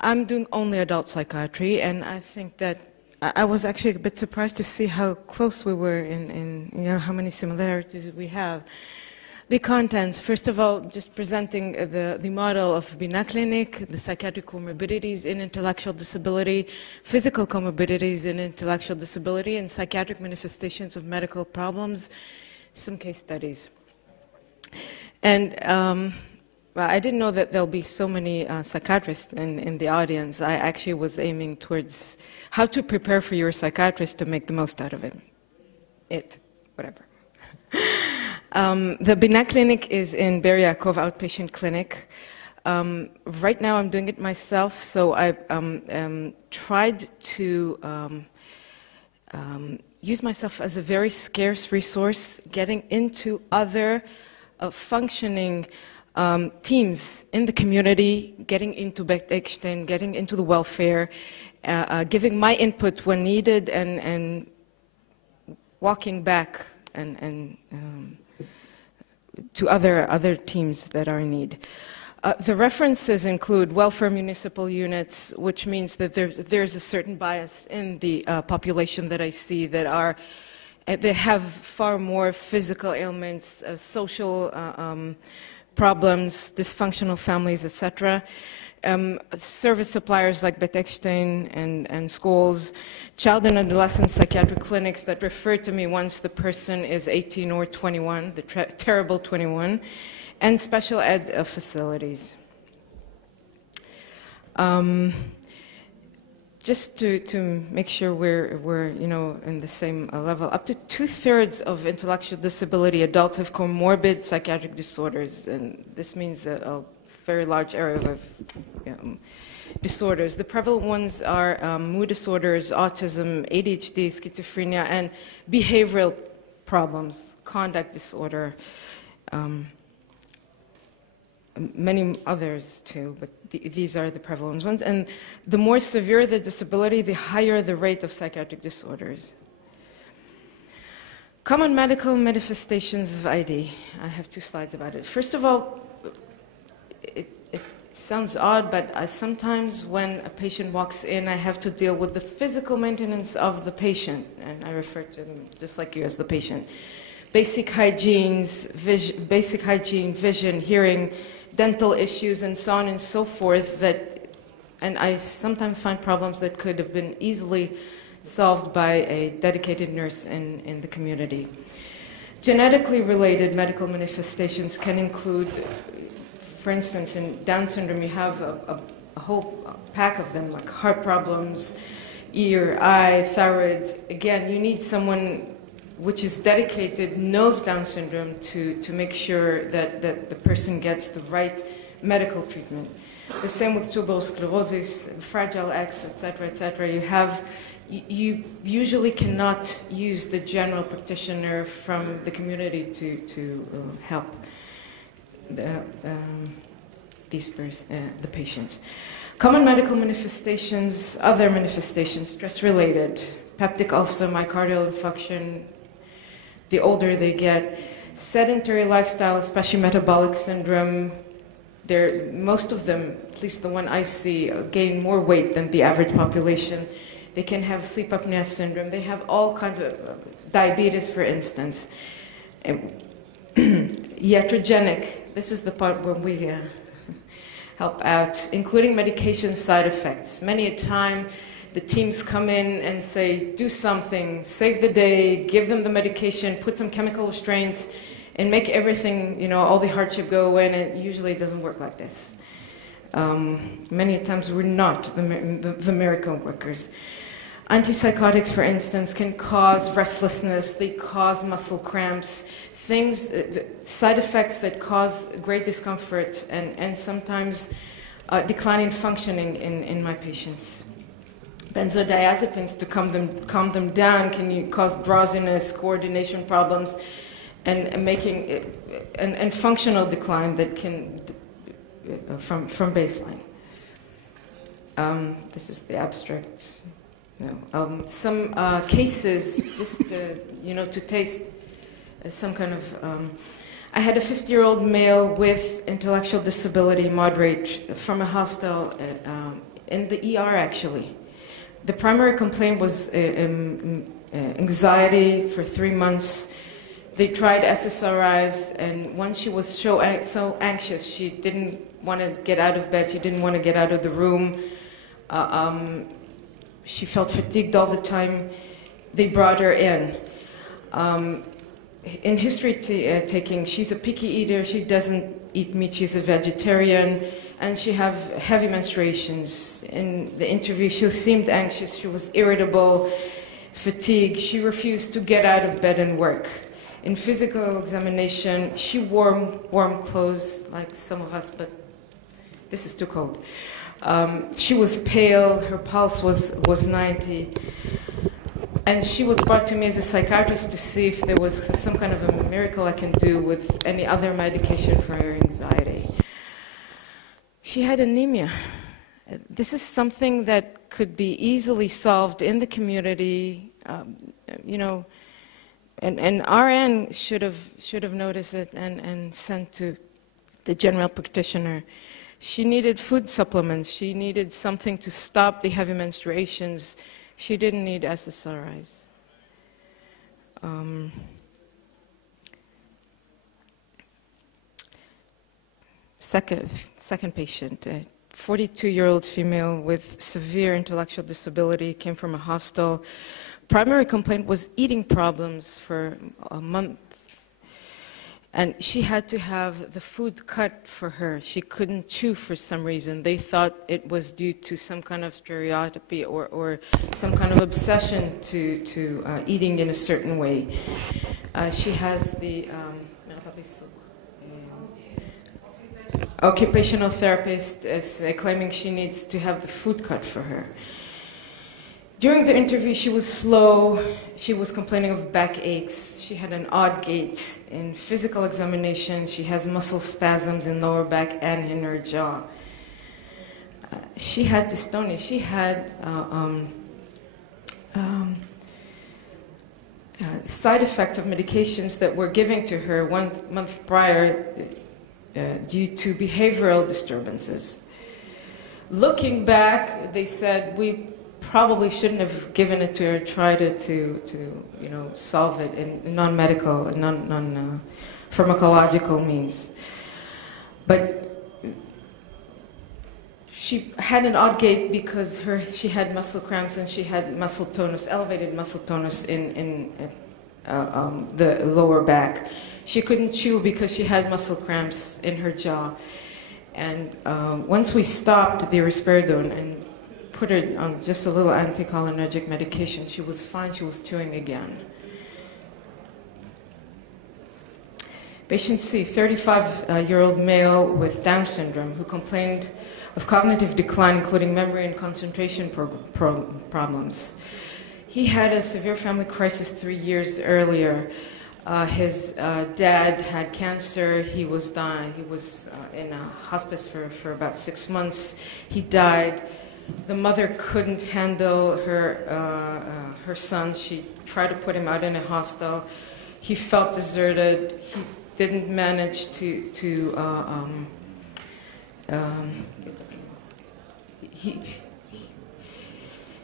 I'm doing only adult psychiatry, and I think that I was actually a bit surprised to see how close we were in you know, how many similarities we have. The contents, first of all, just presenting the model of Bina Clinic, the psychiatric comorbidities in intellectual disability, physical comorbidities in intellectual disability, and psychiatric manifestations of medical problems, some case studies. And well, I didn't know that there'll be so many psychiatrists in the audience. I actually was aiming towards how to prepare for your psychiatrist to make the most out of it. Whatever. The Bina Clinic is in Ber Yaakov Outpatient Clinic. Right now I'm doing it myself, so I tried to use myself as a very scarce resource, getting into other functioning teams in the community, getting into Bet Eckstein, getting into the welfare, giving my input when needed, and walking back and to other teams that are in need. The references include welfare municipal units, which means that there's a certain bias in the population that I see that have far more physical ailments, social problems, dysfunctional families, etc. Service suppliers like Bet Eckstein and schools, child and adolescent psychiatric clinics that refer to me once the person is 18 or 21, the terrible 21, and special ed facilities. Just to make sure we're you know in the same level, up to 2/3 of intellectual disability adults have comorbid psychiatric disorders, and this means a very large area of disorders. The prevalent ones are mood disorders, autism, ADHD, schizophrenia, and behavioral problems, conduct disorder, many others too, but these are the prevalent ones. And the more severe the disability, the higher the rate of psychiatric disorders. Common medical manifestations of ID. I have 2 slides about it. First of all, it sounds odd, but sometimes when a patient walks in, I have to deal with the physical maintenance of the patient, and I refer to them just like you as the patient. Basic hygiene, vision, hearing, dental issues, and so on and so forth, and I sometimes find problems that could have been easily solved by a dedicated nurse in the community. Genetically related medical manifestations can include, for instance, in Down syndrome, you have a whole pack of them, like heart problems, ear, eye, thyroid. Again, you need someone which is dedicated, knows Down syndrome to make sure that the person gets the right medical treatment. The same with tuberous sclerosis, Fragile X, etc., etc. You usually cannot use the general practitioner from the community to help the patients. Common medical manifestations, other manifestations, stress-related, peptic ulcer, myocardial infarction. The older they get, sedentary lifestyle, especially metabolic syndrome. Most of them, at least the one I see, gain more weight than the average population. They can have sleep apnea syndrome. They have all kinds of diabetes, for instance. Iatrogenic, this is the part where we help out, including medication side effects. Many a time, the teams come in and say, do something, save the day, give them the medication, put some chemical restraints, and make everything, you know, all the hardship go away, and it usually doesn't work like this. Many times we're not the miracle workers. Antipsychotics, for instance, can cause restlessness, they cause muscle cramps, side effects that cause great discomfort and sometimes declining functioning in my patients. Benzodiazepines to calm them down can cause drowsiness, coordination problems, and making and functional decline that can from baseline. This is the abstract. No. Some cases, just you know, to taste some kind of. I had a 50-year-old male with intellectual disability, moderate, from a hostel in the ER actually. The primary complaint was anxiety for 3 months. They tried SSRIs, and once she was so anxious, she didn't want to get out of bed, she didn't want to get out of the room. She felt fatigued all the time. They brought her in. In history taking, she's a picky eater, she doesn't eat meat, she's a vegetarian, and she have heavy menstruations. In the interview, she seemed anxious, she was irritable, fatigued, she refused to get out of bed and work. In physical examination, she wore warm clothes, like some of us, but this is too cold. She was pale, her pulse was 90. And she was brought to me as a psychiatrist to see if there was some kind of a miracle I can do with any other medication for her anxiety. She had anemia. This is something that could be easily solved in the community, you know, and RN should have noticed it and sent to the general practitioner. She needed food supplements. She needed something to stop the heavy menstruations. She didn't need SSRIs. Second patient, a 42-year-old female with severe intellectual disability, came from a hostel. Primary complaint was eating problems for a month. And she had to have the food cut for her. She couldn't chew for some reason. They thought it was due to some kind of stereotypy or some kind of obsession to eating in a certain way. She has the occupational therapist is claiming she needs to have the food cut for her. During the interview, she was slow. She was complaining of back aches. She had an odd gait. In physical examination, she has muscle spasms in lower back and in her jaw. She had dystonia. She had side effects of medications that were given to her 1 month prior due to behavioral disturbances. Looking back, they said, we probably shouldn't have given it to her, tried to you know, solve it in non-medical, non-pharmacological means. But she had an odd gait because she had muscle cramps and she had muscle tonus, elevated muscle tonus in the lower back. She couldn't chew because she had muscle cramps in her jaw. And once we stopped the risperidone and put her on just a little anticholinergic medication, she was fine, she was chewing again. Patient C, 35-year-old male with Down syndrome who complained of cognitive decline, including memory and concentration problems. He had a severe family crisis 3 years earlier. His dad had cancer. He was dying. He was in a hospice for about 6 months. He died. The mother couldn't handle her son. She tried to put him out in a hostel. He felt deserted. He didn't manage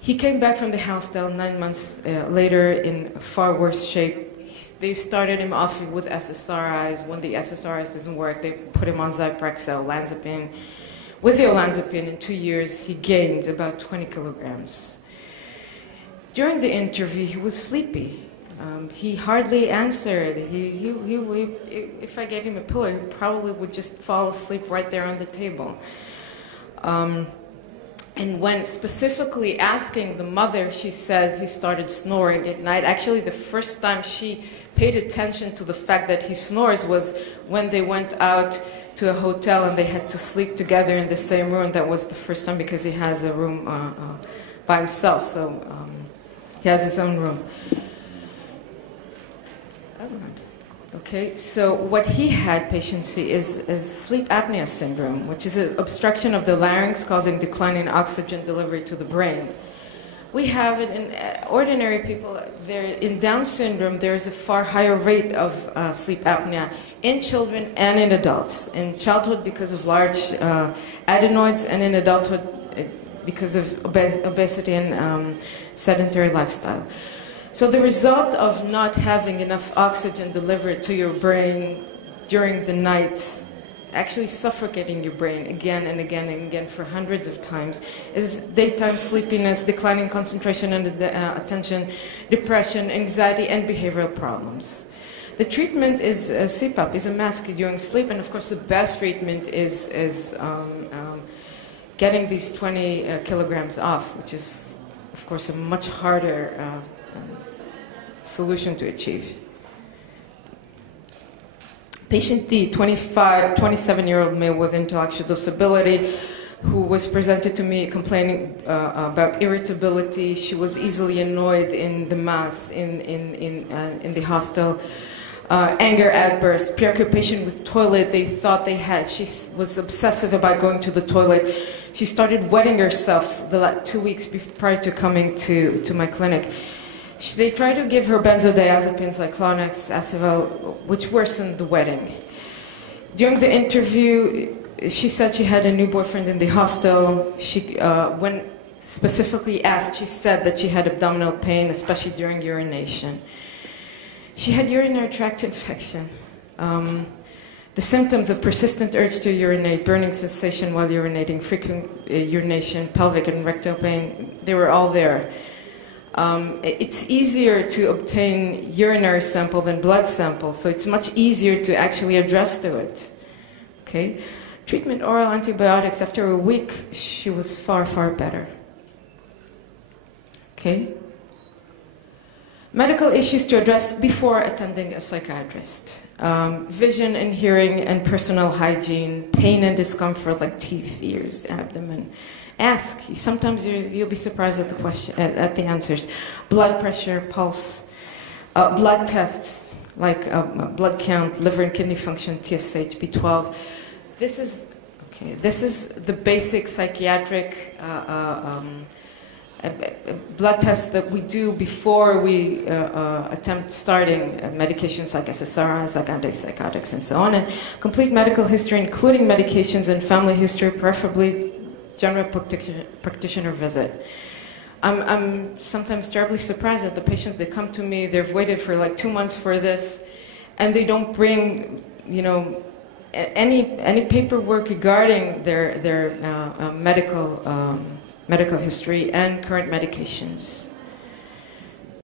he came back from the hostel 9 months later in far worse shape. They started him off with SSRIs. When the SSRIs doesn't work, they put him on Zyprexa, olanzapine. With the olanzapine, in 2 years, he gained about 20 kilograms. During the interview, he was sleepy. He hardly answered. If I gave him a pillow, he probably would just fall asleep right there on the table. And when specifically asking the mother, she said he started snoring at night. Actually, the first time she paid attention to the fact that he snores was when they went out to a hotel and they had to sleep together in the same room. That was the first time because he has a room by himself, so he has his own room. Okay, so what he had, patient C, is sleep apnea syndrome, which is an obstruction of the larynx causing declining oxygen delivery to the brain. We have it in ordinary people. In Down syndrome, there is a far higher rate of sleep apnea in children and in adults. In childhood, because of large adenoids, and in adulthood, because of obesity and sedentary lifestyle. So the result of not having enough oxygen delivered to your brain during the night, actually suffocating your brain again and again and again for hundreds of times, is daytime sleepiness, declining concentration and attention, depression, anxiety, and behavioral problems. The treatment is CPAP, is a mask during sleep, and of course the best treatment is getting these 20 kilograms off, which is of course a much harder solution to achieve. Patient D, 27-year-old male with intellectual disability, who was presented to me complaining about irritability. She was easily annoyed in the mass, in the hostel. Anger outbursts, preoccupation with toilet they thought they had. She was obsessive about going to the toilet. She started wetting herself the last 2 weeks prior to coming to my clinic. They tried to give her benzodiazepines like Clonix, Acivil, which worsened the wetting. During the interview, she said she had a new boyfriend in the hostel. When specifically asked, she said that she had abdominal pain, especially during urination. She had urinary tract infection. The symptoms of persistent urge to urinate, burning sensation while urinating, frequent urination, pelvic and rectal pain, they were all there. It's easier to obtain urinary sample than blood sample, so it's much easier to actually address to it. Okay? Treatment oral antibiotics, after a week, she was far, far better. Okay? Medical issues to address before attending a psychiatrist. Vision and hearing and personal hygiene, pain and discomfort like teeth, ears, abdomen. Ask. Sometimes you'll be surprised at the question, at the answers. Blood pressure, pulse, blood tests like blood count, liver and kidney function, TSH, B12. This is the basic psychiatric blood tests that we do before we attempt starting medications like SSRIs, like antipsychotics, and so on. And complete medical history, including medications and family history, preferably general practitioner visit. I'm sometimes terribly surprised at the patients that come to me. They've waited for like 2 months for this, and they don't bring, you know, any paperwork regarding their medical history and current medications.